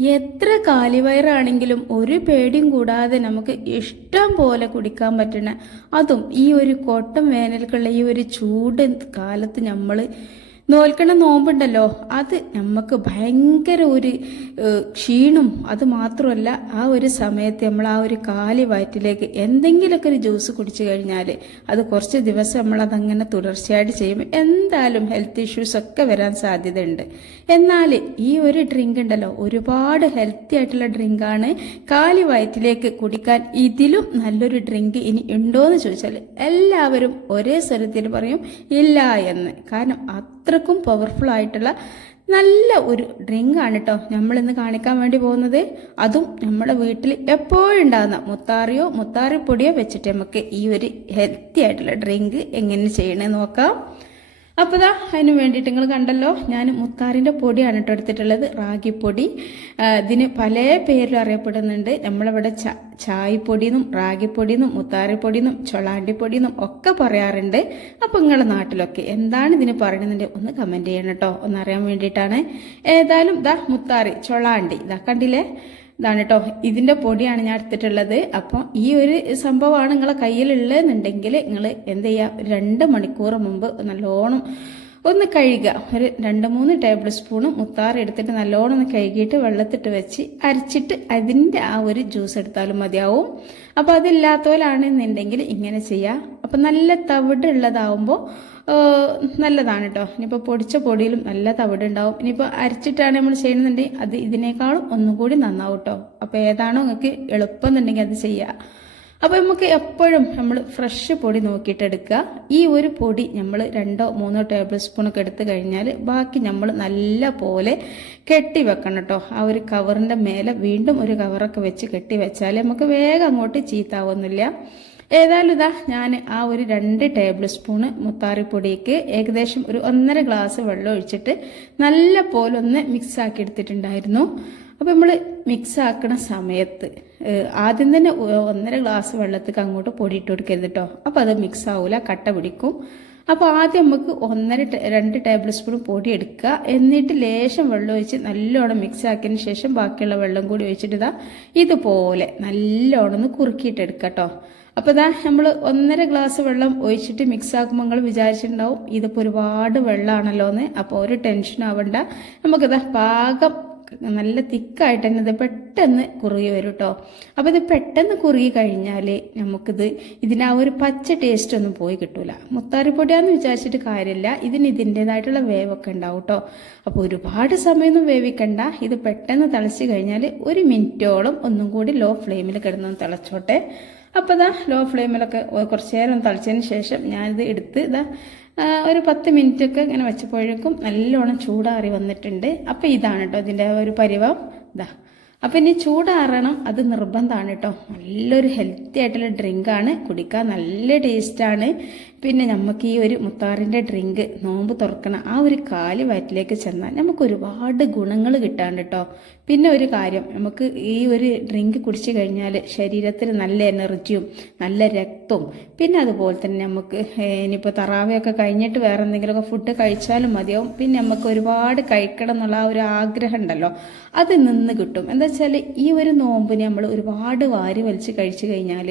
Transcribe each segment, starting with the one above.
എത്ര കാലിവയറാണെങ്കിലും ഒരു പേടിയും കൂടാതെ നമുക്ക് ഇഷ്ടം പോലെ കുടിക്കാൻ പറ്റണ. അതും ഈ ഒരു കോട്ടം വേനൽക്കുള്ള ഈ ഒരു ചൂട് കാലത്ത് നമ്മൾ നോൽക്കണ നോമ്പുണ്ടല്ലോ അത് നമുക്ക് ഭയങ്കര ഒരു ക്ഷീണം. അത് മാത്രമല്ല ആ ഒരു സമയത്ത് നമ്മൾ ആ ഒരു കാലി വയറ്റിലേക്ക് എന്തെങ്കിലുമൊക്കെ ഒരു ജ്യൂസ് കുടിച്ചു കഴിഞ്ഞാൽ അത് കുറച്ച് ദിവസം നമ്മൾ നമ്മളതങ്ങനെ തുടർച്ചയായിട്ട് ചെയ്യുമ്പോൾ എന്തായാലും ഹെൽത്ത് ഇഷ്യൂസ് ഒക്കെ വരാൻ സാധ്യതയുണ്ട്. എന്നാൽ ഈ ഒരു ഡ്രിങ്ക് ഉണ്ടല്ലോ ഒരുപാട് ഹെൽത്തി ആയിട്ടുള്ള ഡ്രിങ്കാണ് കാലി വയറ്റിലേക്ക് കുടിക്കാൻ ഇതിലും നല്ലൊരു ഡ്രിങ്ക് ഇനി ഉണ്ടോ എന്ന് ചോദിച്ചാൽ എല്ലാവരും ഒരേ സ്വരത്തിൽ പറയും ഇല്ല എന്ന്. കാരണം അത്രക്കും പവർഫുൾ ആയിട്ടുള്ള നല്ല ഒരു ഡ്രിങ്ക് ആണ് കേട്ടോ നമ്മൾ ഇന്ന് കാണിക്കാൻ വേണ്ടി പോകുന്നത്. അതും നമ്മുടെ വീട്ടിൽ എപ്പോഴും ഉണ്ടാകുന്ന മുത്താറിയോ മുത്താറിപ്പൊടിയോ വെച്ചിട്ട് നമുക്ക് ഈ ഒരു ഹെൽത്തി ആയിട്ടുള്ള ഡ്രിങ്ക് എങ്ങനെ ചെയ്യണമെന്ന് നോക്കാം. അപ്പോൾ ഇതാ അതിന് വേണ്ടിയിട്ട് നിങ്ങൾ കണ്ടല്ലോ ഞാൻ മുത്താറിന്റെ പൊടിയാണ് കേട്ടോ എടുത്തിട്ടുള്ളത് റാഗിപ്പൊടി. ഇതിന് പല പേരിലും അറിയപ്പെടുന്നുണ്ട്. നമ്മളിവിടെ ച ചായപ്പൊടി എന്നും റാഗിപ്പൊടി എന്നും മുത്താറിപ്പൊടി എന്നും ചൊളാണ്ടിപ്പൊടി എന്നും ഒക്കെ പറയാറുണ്ട്. അപ്പോൾ നിങ്ങളുടെ നാട്ടിലൊക്കെ എന്താണ് ഇതിന് പറയുന്നുണ്ടെങ്കിൽ ഒന്ന് കമന്റ് ചെയ്യണം കേട്ടോ. ഒന്നറിയാൻ വേണ്ടിയിട്ടാണ്. ഏതായാലും ഇതാ മുത്താറി ചൊളാണ്ടി ഇതാ കണ്ടില്ലേ? ഇതാണ് കേട്ടോ ഇതിന്റെ പൊടിയാണ് ഞാൻ എടുത്തിട്ടുള്ളത്. അപ്പോൾ ഈ ഒരു സംഭവമാണ് നിങ്ങളെ കയ്യിലുള്ളതെന്നുണ്ടെങ്കിൽ നിങ്ങൾ എന്ത് ചെയ്യുക? രണ്ട് മണിക്കൂർ മുമ്പ് നല്ലോണം ഒന്ന് കഴുകുക. ഒരു രണ്ട് മൂന്ന് ടേബിൾ സ്പൂണ് മുത്താറ് എടുത്തിട്ട് നല്ലോണം ഒന്ന് കഴുകിയിട്ട് വെള്ളത്തിട്ട് വെച്ച് അരച്ചിട്ട് അതിന്റെ ആ ഒരു ജ്യൂസ് എടുത്താലും മതിയാവും. അപ്പോൾ അതില്ലാത്തവരാണെന്നുണ്ടെങ്കിൽ ഇങ്ങനെ ചെയ്യുക അപ്പം നല്ല തവിടുള്ളതാവുമ്പോൾ നല്ലതാണ് കേട്ടോ ഇനിയിപ്പോൾ പൊടിച്ച പൊടിയിലും നല്ല തവിട് ഉണ്ടാവും. ഇനിയിപ്പോൾ അരച്ചിട്ടാണ് നമ്മൾ ചെയ്യുന്നുണ്ടെങ്കിൽ അത് ഇതിനേക്കാളും ഒന്നും കൂടി നന്നാവും കേട്ടോ അപ്പോൾ ഏതാണോ നിങ്ങൾക്ക് എളുപ്പം എന്നുണ്ടെങ്കിൽ അത് ചെയ്യുക അപ്പോൾ നമുക്ക് എപ്പോഴും നമ്മൾ ഫ്രഷ് പൊടി നോക്കിയിട്ട് എടുക്കുക. ഈ ഒരു പൊടി നമ്മൾ രണ്ടോ മൂന്നോ ടേബിൾ സ്പൂണൊക്കെ എടുത്തു കഴിഞ്ഞാൽ ബാക്കി നമ്മൾ നല്ല പോലെ കെട്ടി വെക്കണം കേട്ടോ ആ ഒരു കവറിന്റെ മേലെ വീണ്ടും ഒരു കവറൊക്കെ വെച്ച് കെട്ടി വെച്ചാൽ നമുക്ക് വേഗം അങ്ങോട്ട് ചീത്താവുന്നില്ല ഏതായാലും ഇതാ ഞാൻ ആ ഒരു രണ്ട് ടേബിൾ സ്പൂണ് മുത്താറിപ്പൊടിക്ക് ഏകദേശം ഒരു ഒന്നര ഗ്ലാസ് വെള്ളം ഒഴിച്ചിട്ട് നല്ല പോലെ ഒന്ന് മിക്സ് ആക്കി എടുത്തിട്ടുണ്ടായിരുന്നു. അപ്പോൾ നമ്മൾ മിക്സ് ആക്കണ സമയത്ത് ആദ്യം തന്നെ ഒന്നര ഗ്ലാസ് വെള്ളത്തേക്ക് അങ്ങോട്ട് പൊടി ഇട്ട് കൊടുക്കരുത് കേട്ടോ അപ്പോൾ അത് മിക്സ് ആവില്ല കട്ട പിടിക്കും. അപ്പോൾ ആദ്യം നമുക്ക് ഒന്നര രണ്ട് ടേബിൾ സ്പൂൺ പൊടി എടുക്കുക. എന്നിട്ട് ലേശം വെള്ളം ഒഴിച്ച് നല്ലോണം മിക്സ് ആക്കിയതിന് ശേഷം ബാക്കിയുള്ള വെള്ളം കൂടി ഒഴിച്ചിട്ട് ഇതാ ഇതുപോലെ നല്ലോണം ഒന്ന് കുറുക്കിയിട്ട് എടുക്കുക കേട്ടോ അപ്പോൾ ഇതാ നമ്മൾ ഒന്നര ഗ്ലാസ് വെള്ളം ഒഴിച്ചിട്ട് മിക്സ് ആക്കുമ്പോൾ നിങ്ങൾ വിചാരിച്ചിട്ടുണ്ടാവും ഇതിപ്പോൾ ഒരുപാട് വെള്ളമാണല്ലോ എന്ന് അപ്പോൾ ഒരു ടെൻഷൻ ആവണ്ട. നമുക്കിതാ പാകം നല്ല തിക്കായിട്ട് തന്നെ ഇത് പെട്ടെന്ന് കുറുകി വരും കേട്ടോ അപ്പോൾ ഇത് പെട്ടെന്ന് കുറുകി കഴിഞ്ഞാൽ നമുക്കിത് ഇതിന് ആ ഒരു പച്ച ടേസ്റ്റ് ഒന്നും പോയി കിട്ടൂല. മുത്താറിപ്പൊടിയാന്ന് വിചാരിച്ചിട്ട് കാര്യമില്ല ഇതിന് ഇതിന്റെതായിട്ടുള്ള വേവൊക്കെ ഉണ്ടാവും കേട്ടോ അപ്പോൾ ഒരുപാട് സമയമൊന്നും വേവിക്കണ്ട. ഇത് പെട്ടെന്ന് തിളച്ച് കഴിഞ്ഞാൽ ഒരു മിനിറ്റോളം ഒന്നും കൂടി ലോ ഫ്ലെയിമിൽ കിടന്നൊന്ന് തിളച്ചോട്ടെ. അപ്പോൾ ഇതാ ലോ ഫ്ലെയിമിലൊക്കെ കുറച്ച് നേരം തിളച്ചതിന് ശേഷം ഞാനിത് എടുത്ത് ഇതാ ഒരു പത്ത് മിനിറ്റ് ഒക്കെ ഇങ്ങനെ വെച്ചപ്പോഴേക്കും നല്ലോണം ചൂടാറി വന്നിട്ടുണ്ട്. അപ്പോൾ ഇതാണ് കേട്ടോ ഇതിന്റെ ഒരു പരിവം. ഇതാ അപ്പം ഇനി ചൂടാറണം അത് നിർബന്ധമാണ് കേട്ടോ നല്ലൊരു ഹെൽത്തി ആയിട്ടുള്ള ഡ്രിങ്കാണ് കുടിക്കാൻ നല്ല ടേസ്റ്റാണ് പിന്നെ നമുക്ക് ഈ ഒരു മുത്താറിന്റെ ഡ്രിങ്ക് നോമ്പ് തുറക്കണം ആ ഒരു കാലി വയറ്റിലേക്ക് ചെന്നാൽ നമുക്ക് ഒരുപാട് ഗുണങ്ങൾ കിട്ടാണ്ട് കേട്ടോ പിന്നെ ഒരു കാര്യം നമുക്ക് ഈ ഒരു ഡ്രിങ്ക് കുടിച്ചു കഴിഞ്ഞാൽ ശരീരത്തിൽ നല്ല എനർജിയും നല്ല രക്തവും പിന്നെ അതുപോലെ തന്നെ നമുക്ക് ഇനിയിപ്പോൾ തറാവയൊക്കെ കഴിഞ്ഞിട്ട് വേറെ എന്തെങ്കിലുമൊക്കെ ഫുഡ് കഴിച്ചാലും മതിയാവും. പിന്നെ നമുക്ക് ഒരുപാട് കഴിക്കണം എന്നുള്ള ആ ഒരു ആഗ്രഹം ഉണ്ടല്ലോ അത് നിന്ന് കിട്ടും. എന്താ വെച്ചാൽ ഈ ഒരു നോമ്പിന് നമ്മൾ ഒരുപാട് വാരി വലിച്ച് കഴിച്ചു കഴിഞ്ഞാൽ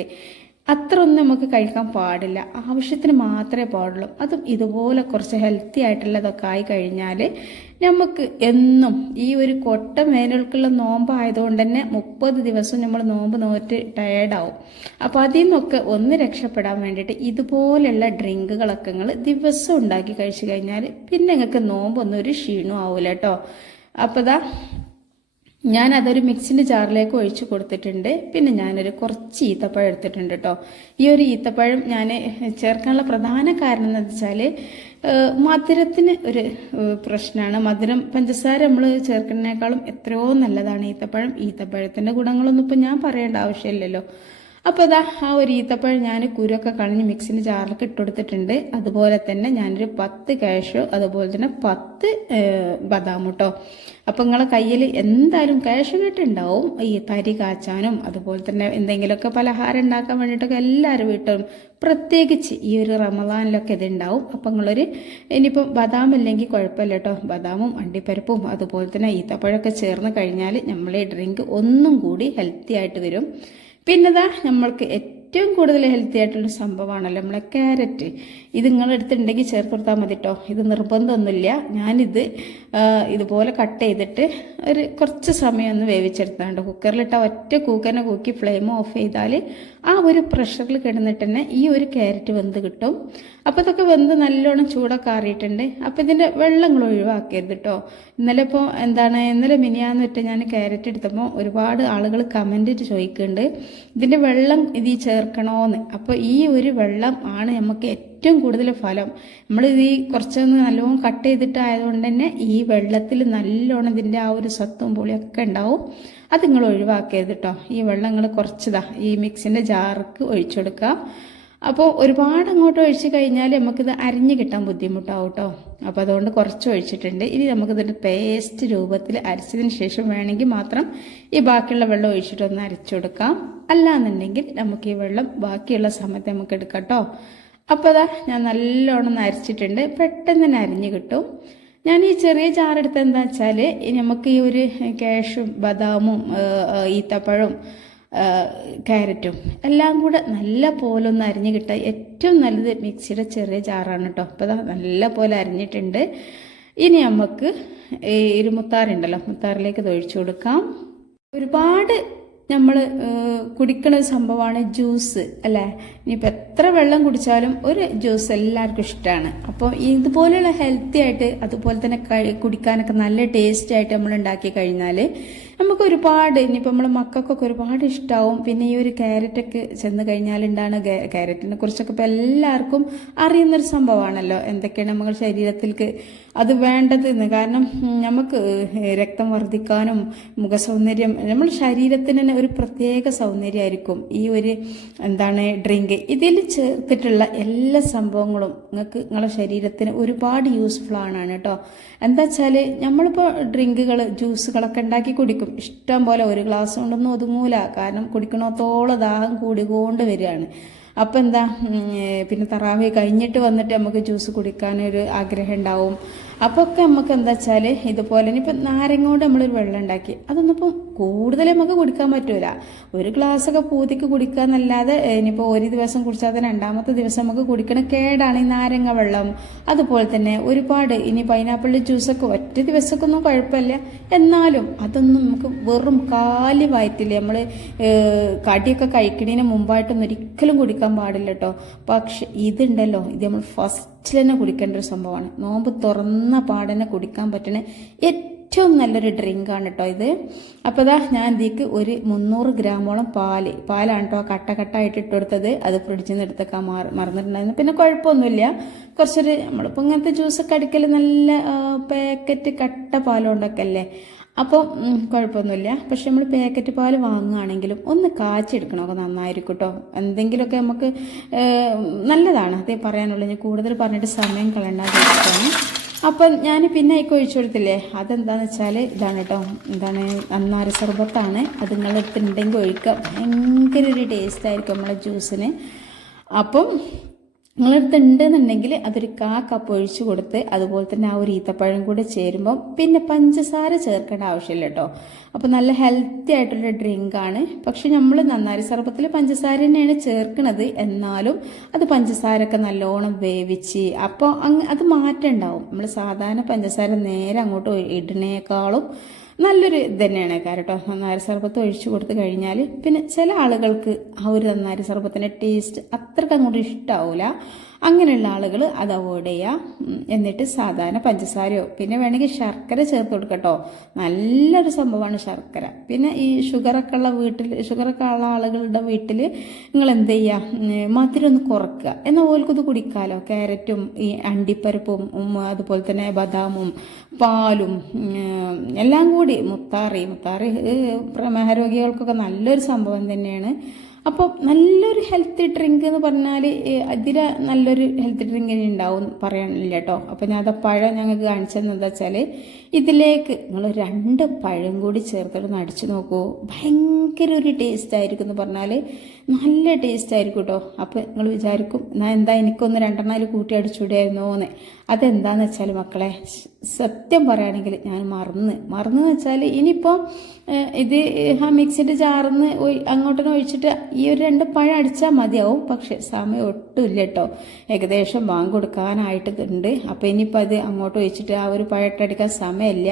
അത്ര ഒന്നും നമുക്ക് കഴിക്കാൻ പാടില്ല. ആവശ്യത്തിന് മാത്രമേ പാടുള്ളൂ. അതും ഇതുപോലെ കുറച്ച് ഹെൽത്തി ആയിട്ടുള്ളതൊക്കെ ആയി കഴിഞ്ഞാൽ നമുക്ക് എന്നും ഈ ഒരു കൊട്ട വേനൽക്കുള്ള നോമ്പായതുകൊണ്ട് തന്നെ മുപ്പത് ദിവസം നമ്മൾ നോമ്പ് നോറ്റ് ടയേർഡാവും അപ്പോൾ അതിൽ നിന്നൊക്കെ ഒന്ന് രക്ഷപ്പെടാൻ വേണ്ടിയിട്ട് ഇതുപോലെയുള്ള ഡ്രിങ്കുകളൊക്കെ നിങ്ങൾ ദിവസം ഉണ്ടാക്കി കഴിച്ചു കഴിഞ്ഞാൽ പിന്നെ നിങ്ങൾക്ക് നോമ്പൊന്നും ഒരു ക്ഷീണവും ആവില്ല കേട്ടോ. അപ്പോൾ ഇതാ ഞാൻ അതൊരു മിക്സിന്റെ ജാറിലേക്ക് ഒഴിച്ചു കൊടുത്തിട്ടുണ്ട്. പിന്നെ ഞാനൊരു കുറച്ച് ഈത്തപ്പഴം എടുത്തിട്ടുണ്ട് കേട്ടോ ഈ ഒരു ഈത്തപ്പഴം ഞാൻ ചേർക്കാനുള്ള പ്രധാന കാരണം എന്ന് വെച്ചാൽ മധുരത്തിന് ഒരു പ്രശ്നമാണ് മധുരം പഞ്ചസാര നമ്മൾ ചേർക്കുന്നതിനേക്കാളും എത്രയോ നല്ലതാണ് ഈത്തപ്പഴം. ഈത്തപ്പഴത്തിന്റെ ഗുണങ്ങളൊന്നും ഇപ്പം ഞാൻ പറയേണ്ട ആവശ്യമില്ലല്ലോ. അപ്പോൾ ഇതാ ആ ഒരു ഈത്തപ്പഴം ഞാൻ കുരൊക്കെ കളഞ്ഞ് മിക്സിന്റെ ജാറിലൊക്കെ ഇട്ടുകൊടുത്തിട്ടുണ്ട് അതുപോലെ തന്നെ ഞാനൊരു പത്ത് കാഷോ അതുപോലെ തന്നെ പത്ത് ബദാം കേട്ടോ. അപ്പോൾ നിങ്ങളെ കയ്യിൽ എന്തായാലും കാഷ് വീട്ടുണ്ടാവും ഈ തരി കാച്ചാനും അതുപോലെ തന്നെ എന്തെങ്കിലുമൊക്കെ പലഹാരം ഉണ്ടാക്കാൻ വേണ്ടിയിട്ടൊക്കെ എല്ലാവരും വീട്ടും പ്രത്യേകിച്ച് ഈ ഒരു റമദാനിലൊക്കെ ഇതുണ്ടാവും അപ്പം നിങ്ങളൊരു ഇനിയിപ്പം ബദാം ഇല്ലെങ്കിൽ കുഴപ്പമില്ല കേട്ടോ. ബദാമും അണ്ടിപ്പരിപ്പും അതുപോലെ തന്നെ ഈത്തപ്പഴമൊക്കെ ചേർന്ന് കഴിഞ്ഞാൽ നമ്മളെ ഡ്രിങ്ക് ഒന്നും കൂടി ഹെൽത്തി ആയിട്ട് വരും. പിന്നെതാ നമ്മൾക്ക് ഏറ്റവും കൂടുതൽ ഹെൽത്തി ആയിട്ടുള്ള സംഭവമാണല്ലോ നമ്മളെ ക്യാരറ്റ് ഇത് നിങ്ങളെടുത്തുണ്ടെങ്കിൽ ചേർത്ത് കൊടുത്താൽ മതി കേട്ടോ ഇത് നിർബന്ധമൊന്നുമില്ല. ഞാനിത് ഇതുപോലെ കട്ട് ചെയ്തിട്ട് ഒരു കുറച്ച് സമയം ഒന്ന് വേവിച്ചെടുത്താണ്ട് കുക്കറിലിട്ട ഒറ്റ കൂക്കനെ കൂക്കി ഫ്ലെയിം ഓഫ് ചെയ്താൽ ആ ഒരു പ്രഷറിൽ കിടന്നിട്ട് തന്നെ ഈ ഒരു ക്യാരറ്റ് വെന്ത് കിട്ടും. അപ്പോൾ ഇതൊക്കെ വെന്ത് നല്ലോണം ചൂടൊക്കെ ആറിയിട്ടുണ്ട്. അപ്പോൾ ഇതിന്റെ വെള്ളങ്ങൾ ഒഴിവാക്കരുത് കേട്ടോ ഇന്നലെ ഇപ്പോൾ എന്താണ് ഇന്നലെ മിനിയാന്ന് വെച്ചാൽ ഞാൻ ക്യാരറ്റ് എടുത്തപ്പോൾ ഒരുപാട് ആളുകൾ കമന്റ് ചോദിക്കുന്നുണ്ട് ഇതിന്റെ വെള്ളം ഇതിൽ ചേർക്കണോന്ന്. അപ്പോൾ ഈ ഒരു വെള്ളം ആണ് നമുക്ക് ഏറ്റവും കൂടുതൽ ഫലം. നമ്മൾ ഇത് ഈ കുറച്ചൊന്ന് നല്ലോണം കട്ട് ചെയ്തിട്ടായതുകൊണ്ട് തന്നെ ഈ വെള്ളത്തിൽ നല്ലോണം ഇതിന്റെ ആ ഒരു സത്തും പുളിയൊക്കെ ഉണ്ടാവും. അത് നിങ്ങൾ ഒഴിവാക്കരുത് കേട്ടോ ഈ വെള്ളം നിങ്ങൾ കുറച്ചതാ. ഈ മിക്സിന്റെ ജാർക്ക് ഒഴിച്ചു കൊടുക്കുക. അപ്പോൾ ഒരുപാട് അങ്ങോട്ട് ഒഴിച്ച് കഴിഞ്ഞാൽ നമുക്കിത് അരിഞ്ഞ് കിട്ടാൻ ബുദ്ധിമുട്ടാവും കേട്ടോ അപ്പോൾ അതുകൊണ്ട് കുറച്ച് ഒഴിച്ചിട്ടുണ്ട്. ഇനി നമുക്കിതിന്റെ പേസ്റ്റ് രൂപത്തിൽ അരച്ചതിന് ശേഷം വേണമെങ്കിൽ മാത്രം ഈ ബാക്കിയുള്ള വെള്ളം ഒഴിച്ചിട്ടൊന്ന് അരച്ചു കൊടുക്കാം. അല്ലാന്നുണ്ടെങ്കിൽ നമുക്ക് ഈ വെള്ളം ബാക്കിയുള്ള സമയത്ത് നമുക്ക് എടുക്കാം കേട്ടോ അപ്പോൾ അതാ ഞാൻ നല്ലോണം അരച്ചിട്ടുണ്ട് പെട്ടെന്ന് തന്നെ അരിഞ്ഞ് കിട്ടും. ഞാൻ ഈ ചെറിയ ചാറെടുത്ത് എന്താ വെച്ചാൽ നമുക്ക് ഈ ഒരു കാഷും ബദാമും ഈത്തപ്പഴവും ക്യാരറ്റും എല്ലാം കൂടെ നല്ല പോലെ ഒന്ന് അരിഞ്ഞ് കിട്ടുക ഏറ്റവും നല്ലത് മിക്സിയുടെ ചെറിയ ചാറാണ് കേട്ടോ. അപ്പോൾ നല്ല പോലെ അരിഞ്ഞിട്ടുണ്ട്. ഇനി നമുക്ക് ഈ ഒരു മുത്താറുണ്ടല്ലോ മുത്താറിലേക്ക് ഒഴിച്ചു കൊടുക്കാം. ഒരുപാട് നമ്മൾ കുടിക്കുന്ന സംഭവമാണ് ജ്യൂസ് അല്ലേ? ഇനിയിപ്പോൾ എത്ര വെള്ളം കുടിച്ചാലും ഒരു ജ്യൂസ് എല്ലാവർക്കും ഇഷ്ടമാണ് അപ്പോൾ ഇതുപോലെയുള്ള ഹെൽത്തി ആയിട്ട് അതുപോലെ തന്നെ കുടിക്കാനൊക്കെ നല്ല ടേസ്റ്റ് ആയിട്ട് നമ്മൾ ഉണ്ടാക്കി കഴിഞ്ഞാൽ നമുക്ക് ഒരുപാട് ഇനിയിപ്പോൾ നമ്മൾ മക്കൾക്കൊക്കെ ഒരുപാട് ഇഷ്ടമാവും പിന്നെ ഈ ഒരു ക്യാരറ്റൊക്കെ ചെന്ന് കഴിഞ്ഞാൽ ഉണ്ടാണ് ക്യാരറ്റിനെ കുറിച്ചൊക്കെ ഇപ്പോൾ എല്ലാവർക്കും അറിയുന്നൊരു സംഭവമാണല്ലോ. എന്തൊക്കെയാണ് നമ്മുടെ ശരീരത്തിലേക്ക് അത് വേണ്ടതെന്ന്. കാരണം നമുക്ക് രക്തം വർദ്ധിക്കാനും മുഖസൗന്ദര്യം നമ്മുടെ ശരീരത്തിന് തന്നെ ഒരു പ്രത്യേക സൗന്ദര്യമായിരിക്കും ഈ ഒരു എന്താണ് ഡ്രിങ്ക് ഇതിൽ ചേർത്തിട്ടുള്ള എല്ലാ സംഭവങ്ങളും നിങ്ങൾക്ക് നിങ്ങളുടെ ശരീരത്തിന് ഒരുപാട് യൂസ്ഫുൾ ആണ് കേട്ടോ. എന്താ വെച്ചാൽ നമ്മളിപ്പോൾ ഡ്രിങ്കുകൾ ജ്യൂസുകളൊക്കെ ഉണ്ടാക്കി കുടിക്കും. ഇഷ്ടം പോലെ ഒരു ഗ്ലാസ് കൊണ്ടൊന്നും ഒതുങ്ങൂല. കാരണം കുടിക്കണത്തോളം ദാഹം കൂടിക്കൊണ്ട് വരികയാണ്. അപ്പം എന്താ പിന്നെ തറാവി കഴിഞ്ഞിട്ട് വന്നിട്ട് നമുക്ക് ജ്യൂസ് കുടിക്കാനൊരു ആഗ്രഹം ഉണ്ടാവും. അപ്പോൾ ഒക്കെ നമുക്ക് എന്താ വെച്ചാൽ ഇതുപോലെ ഇനിയിപ്പോൾ നാരങ്ങ കൊണ്ട് നമ്മളൊരു വെള്ളം ഉണ്ടാക്കി. അതൊന്നും ഇപ്പം കൂടുതൽ നമുക്ക് കുടിക്കാൻ പറ്റൂല. ഒരു ഗ്ലാസ്സൊക്കെ പൂതിക്ക് കുടിക്കുക എന്നല്ലാതെ ഇനിയിപ്പോൾ ഒരു ദിവസം കുടിച്ചാൽ തന്നെ രണ്ടാമത്തെ ദിവസം നമുക്ക് കുടിക്കണ കേടാണ് ഈ നാരങ്ങ വെള്ളം. അതുപോലെ തന്നെ ഒരുപാട് ഇനി പൈനാപ്പിളിന്റെ ജ്യൂസൊക്കെ ഒറ്റ ദിവസമൊക്കെ ഒന്നും കുഴപ്പമില്ല. എന്നാലും അതൊന്നും നമുക്ക് വെറും കാലി വയറ്റിൽ നമ്മൾ കടിയൊക്കെ കഴിക്കണതിന് മുമ്പായിട്ടൊന്നും ഒരിക്കലും കുടിക്കാൻ പാടില്ല കേട്ടോ പക്ഷെ ഇതുണ്ടല്ലോ ഇത് നമ്മൾ ഫസ്റ്റിൽ തന്നെ കുടിക്കേണ്ട ഒരു സംഭവമാണ്. നോമ്പ് തുറന്ന പാടനെ കുടിക്കാൻ പറ്റണ ഏറ്റവും നല്ലൊരു ഡ്രിങ്കാണ് കേട്ടോ ഇത്. അപ്പോൾ ഇതാ ഞാൻ ഇതിക്ക് ഒരു മുന്നൂറ് ഗ്രാമോളം പാൽ പാലാണ് കേട്ടോ കട്ട കട്ടായിട്ട് ഇട്ട് കൊടുത്തത് അത് ഫ്രിഡ്ജിൽ നിന്ന് എടുത്തൊക്കെ മാറി മറന്നിട്ടുണ്ടായിരുന്നു. പിന്നെ കുഴപ്പമൊന്നുമില്ല. കുറച്ചൊരു നമ്മളിപ്പോൾ ഇങ്ങനത്തെ ജ്യൂസൊക്കെ അടിക്കൽ നല്ല പാക്കറ്റ് കട്ട പാലുകൊണ്ടൊക്കെ അല്ലേ? അപ്പോൾ കുഴപ്പമൊന്നുമില്ല. പക്ഷെ നമ്മൾ പാക്കറ്റ് പാൽ വാങ്ങുകയാണെങ്കിലും ഒന്ന് കാച്ചെടുക്കണമൊക്കെ നന്നായിരിക്കും കേട്ടോ എന്തെങ്കിലുമൊക്കെ നമുക്ക് നല്ലതാണ്. അതേ പറയാനുള്ളൂ. ഞാൻ കൂടുതൽ പറഞ്ഞിട്ട് സമയം കളണ്ടാതിരിക്കാണ് അപ്പം ഞാൻ പിന്നെ അതിക്ക് ഒഴിച്ചു കൊടുത്തില്ലേ? അതെന്താണെന്ന് വെച്ചാൽ ഇതാണ് കേട്ടോ എന്താണ് നന്നാര സർബത്താണ്. അത് നിങ്ങളെടുത്തുണ്ടെങ്കിൽ ഒഴിക്കാം. ഭയങ്കര ഒരു ടേസ്റ്റ് ആയിരിക്കും നമ്മളെ ജ്യൂസിന് അപ്പം നിങ്ങളടുത്ത് ഉണ്ടെന്നുണ്ടെങ്കിൽ അതൊരു കാ കപ്പ് ഒഴിച്ചു കൊടുത്ത് അതുപോലെ തന്നെ ആ ഒരു ഈത്തപ്പഴം കൂടെ ചേരുമ്പോൾ പിന്നെ പഞ്ചസാര ചേർക്കേണ്ട ആവശ്യമില്ല കേട്ടോ. അപ്പോൾ നല്ല ഹെൽത്തി ആയിട്ടുള്ള ഡ്രിങ്ക് ആണ്. പക്ഷെ നമ്മൾ നന്നാരി സർബത്തിൽ പഞ്ചസാര തന്നെയാണ് ചേർക്കുന്നത് എന്നാലും അത് പഞ്ചസാരയൊക്കെ നല്ലോണം വേവിച്ച് അപ്പോൾ അത് മാറ്റം ഉണ്ടാവും. നമ്മൾ സാധാരണ പഞ്ചസാര നേരെ അങ്ങോട്ട് ഇടുന്നേക്കാളും നല്ലൊരു ഇത് തന്നെയാണ് കേട്ടോ നന്നാരി സർബത്ത് ഒഴിച്ചു കൊടുത്തു കഴിഞ്ഞാൽ പിന്നെ ചില ആളുകൾക്ക് ആ ഒരു നന്നാരി സർബത്തിന്റെ ടേസ്റ്റ് അത്രയ്ക്ക് അങ്ങോട്ട് ഇഷ്ടാവൂല. അങ്ങനെയുള്ള ആളുകൾ അത് അവോയ്ഡ് ചെയ്യുക എന്നിട്ട് സാധാരണ പഞ്ചസാരയോ പിന്നെ വേണമെങ്കിൽ ശർക്കര ചേർത്ത് കൊടുക്കട്ടോ. നല്ലൊരു സംഭവമാണ് ശർക്കര. പിന്നെ ഈ ഷുഗറൊക്കെ ഉള്ള വീട്ടിൽ ഷുഗറൊക്കെ ഉള്ള ആളുകളുടെ വീട്ടിൽ നിങ്ങൾ എന്ത് ചെയ്യുക മധുരം ഒന്ന് കുറക്കുക. എന്നാൽ ഓൽക്കൊന്ന് കുടിക്കാമല്ലോ ക്യാരറ്റും ഈ അണ്ടിപ്പരിപ്പും അതുപോലെ തന്നെ ബദാമും പാലും എല്ലാം കൂടി. മുത്താറി മുത്താറി പ്രമേഹരോഗികൾക്കൊക്കെ പ്രമേഹ രോഗികൾക്കൊക്കെ നല്ലൊരു സംഭവം തന്നെയാണ്. അപ്പം നല്ലൊരു ഹെൽത്തി ഡ്രിങ്ക് എന്ന് പറഞ്ഞാൽ അതിര നല്ലൊരു ഹെൽത്തി ഡ്രിങ്ക് ഇനി ഉണ്ടാവും പറയാനില്ല കേട്ടോ അപ്പോൾ ഞാൻ അത് പഴം ഞങ്ങൾക്ക് കാണിച്ചതെന്ന് വെച്ചാൽ ഇതിലേക്ക് നിങ്ങൾ രണ്ട് പഴം കൂടി ചേർത്തിട്ട് അടിച്ചു നോക്കൂ. ഭയങ്കര ഒരു ടേസ്റ്റ് ആയിരിക്കും എന്ന് പറഞ്ഞാൽ നല്ല ടേസ്റ്റ് ആയിരിക്കും കേട്ടോ അപ്പോൾ നിങ്ങൾ വിചാരിക്കും ഞാൻ എന്താ എനിക്കൊന്ന് രണ്ടെണ്ണം അതിൽ കൂട്ടി അടിച്ചുകൂടിയായിരുന്നോ എന്ന് അതെന്താന്ന് വെച്ചാൽ മക്കളെ സത്യം പറയുകയാണെങ്കിൽ ഞാൻ മറന്ന്. മറന്നു വെച്ചാൽ ഇനിയിപ്പോൾ ഇത് ആ മിക്സിന്റെ ജാറിന്ന് അങ്ങോട്ടൊന്ന് ഒഴിച്ചിട്ട് ഈ ഒരു രണ്ട് പഴം അടിച്ചാൽ മതിയാവും. പക്ഷെ സമയം ഒട്ടും ഇല്ല കേട്ടോ ഏകദേശം ബാങ്ക് കൊടുക്കാനായിട്ടുണ്ട് അപ്പോൾ ഇനിയിപ്പോൾ അത് അങ്ങോട്ട് ഒഴിച്ചിട്ട് ആ ഒരു പഴട്ടടിക്കാൻ സമയമില്ല.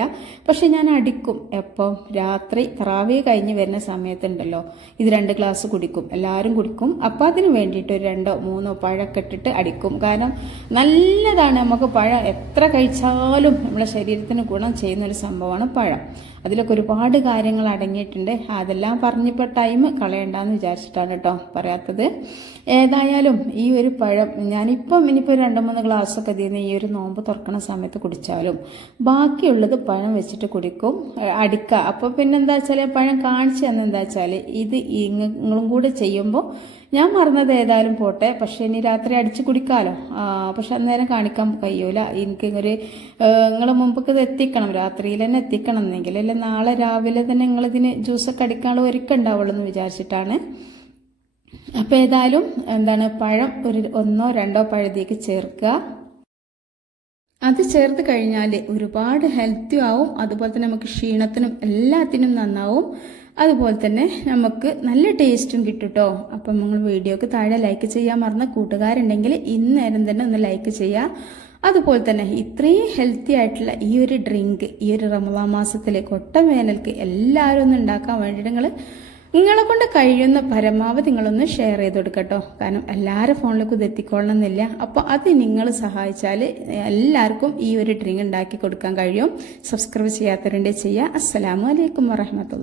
പക്ഷെ ഞാൻ അടിക്കും. എപ്പം? രാത്രി തറാവി കഴിഞ്ഞ് വരുന്ന സമയത്തുണ്ടല്ലോ. ഇത് രണ്ട് ഗ്ലാസ് കുടിക്കും. എല്ലാവരും കുടിക്കും. അപ്പം അതിന് വേണ്ടിയിട്ട് ഒരു രണ്ടോ മൂന്നോ പഴമൊക്കെ ഇട്ടിട്ട് അടിക്കും. കാരണം നല്ലതാണ് നമുക്ക് പഴം എത്ര കഴിച്ചാലും നമ്മുടെ ശരീരത്തിന് ഗുണം ചെയ്യുന്ന ഒരു സംഭവമാണ് പഴം. അതിലൊക്കെ ഒരുപാട് കാര്യങ്ങൾ അടങ്ങിയിട്ടുണ്ട്. അതെല്ലാം പറഞ്ഞപ്പോൾ ടൈം കളയണ്ടെന്ന് വിചാരിച്ചിട്ടാണ് കേട്ടോ പറയാത്തത്. ഏതായാലും ഈ ഒരു പഴം ഞാനിപ്പം ഇനിയിപ്പോൾ രണ്ട് മൂന്ന് ഗ്ലാസ്സൊക്കെ തീർന്ന് ഈ ഒരു നോമ്പ് തുറക്കണ സമയത്ത് കുടിച്ചാലും ബാക്കിയുള്ളത് പഴം വെച്ചിട്ട് കുടിക്കും അടിക്കുക അപ്പോൾ പിന്നെന്താ വെച്ചാൽ പഴം കാണിച്ചു തന്നെ എന്താ വെച്ചാൽ ഇത് നിങ്ങളും കൂടെ ചെയ്യുമ്പോൾ ഞാൻ മറന്നത് ഏതായാലും പോട്ടെ. പക്ഷെ ഇനി രാത്രി അടിച്ചു കുടിക്കാമല്ലോ ആ, പക്ഷെ അന്നേരം കാണിക്കാൻ കഴിയൂല. എനിക്ക് ഒരു നിങ്ങൾ മുമ്പൊക്കെ ഇത് എത്തിക്കണം. രാത്രിയിൽ തന്നെ എത്തിക്കണം എന്നെങ്കിൽ. അല്ലെ നാളെ രാവിലെ തന്നെ നിങ്ങളിതിന് ജ്യൂസൊക്കെ അടിക്കാനുള്ള ഒരുക്കം ഉണ്ടാവുള്ളൂ എന്ന് വിചാരിച്ചിട്ടാണ്. അപ്പോൾ ഏതായാലും എന്താണ് പഴം ഒരു ഒന്നോ രണ്ടോ പഴത്തേക്ക് ചേർക്കുക. അത് ചേർത്ത് കഴിഞ്ഞാൽ ഒരുപാട് ഹെൽത്തി ആവും. അതുപോലെ തന്നെ നമുക്ക് ക്ഷീണത്തിനും എല്ലാത്തിനും നന്നാവും. അതുപോലെ തന്നെ നമുക്ക് നല്ല ടേസ്റ്റും കിട്ടും കേട്ടോ അപ്പം നിങ്ങൾ വീഡിയോക്ക് താഴെ ലൈക്ക് ചെയ്യാൻ മറന്ന കൂട്ടുകാരുണ്ടെങ്കിൽ ഇന്നേരം തന്നെ ഒന്ന് ലൈക്ക് ചെയ്യുക അതുപോലെ തന്നെ ഇത്രയും ഹെൽത്തി ആയിട്ടുള്ള ഈ ഒരു ഡ്രിങ്ക് ഈ ഒരു റമദാ മാസത്തിലെ കൊട്ട വേനൽക്ക് എല്ലാവരും ഒന്ന് ഉണ്ടാക്കാൻ വേണ്ടിയിട്ട് നിങ്ങൾ നിങ്ങളെ കൊണ്ട് കഴിയുന്ന പരമാവധി നിങ്ങളൊന്ന് ഷെയർ ചെയ്ത് കൊടുക്കട്ടോ കാരണം എല്ലാവരും ഫോണിലേക്ക് ഇത് എത്തിക്കൊള്ളണം എന്നില്ല അപ്പോൾ അത് നിങ്ങൾ സഹായിച്ചാൽ എല്ലാവർക്കും ഈ ഒരു ഡ്രിങ്ക് ഉണ്ടാക്കി കൊടുക്കാൻ കഴിയും. സബ്സ്ക്രൈബ് ചെയ്യാത്തവരുണ്ടെങ്കിൽ ചെയ്യുക അസ്സലാമു അലൈക്കും വറഹമത്തുള്ള.